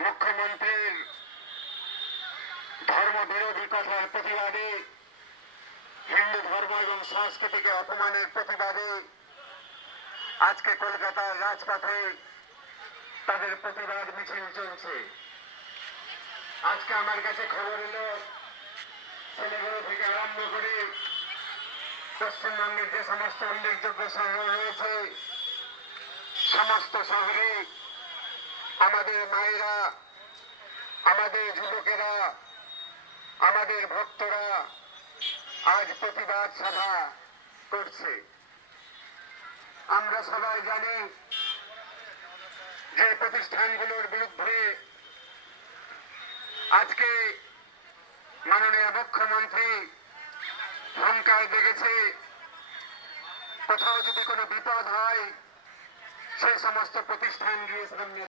মুখ্যমন্ত্রীর ধর্মবিরোধী কথার প্রতিবাদে, হিন্দু ধর্ম এবং সংস্কৃতিকে অপমানের প্রতিবাদে আজকে কলকাতার রাজপথে তাদের প্রতিবাদ মিছিল চলছে। আজকে আমার কাছে খবর এলো, শিলিগুড়ি থেকে আরম্ভ করে পশ্চিমবঙ্গের যে সমস্ত উল্লেখযোগ্য শহর রয়েছে, সমস্ত শহরে আমাদের মায়েরা, আমাদের যুবকেরা, আমাদের ভক্তরা আজ প্রতিবাদ সভা করছে। আমরা সবাই জানি যে প্রতিষ্ঠানগুলোর বিরুদ্ধে আজকে মাননীয় মুখ্যমন্ত্রী হুঙ্কার দেখেছে, কোথাও যদি কোনো বিপদ হয় সে সমস্ত প্রতিষ্ঠান গিয়ে সামনে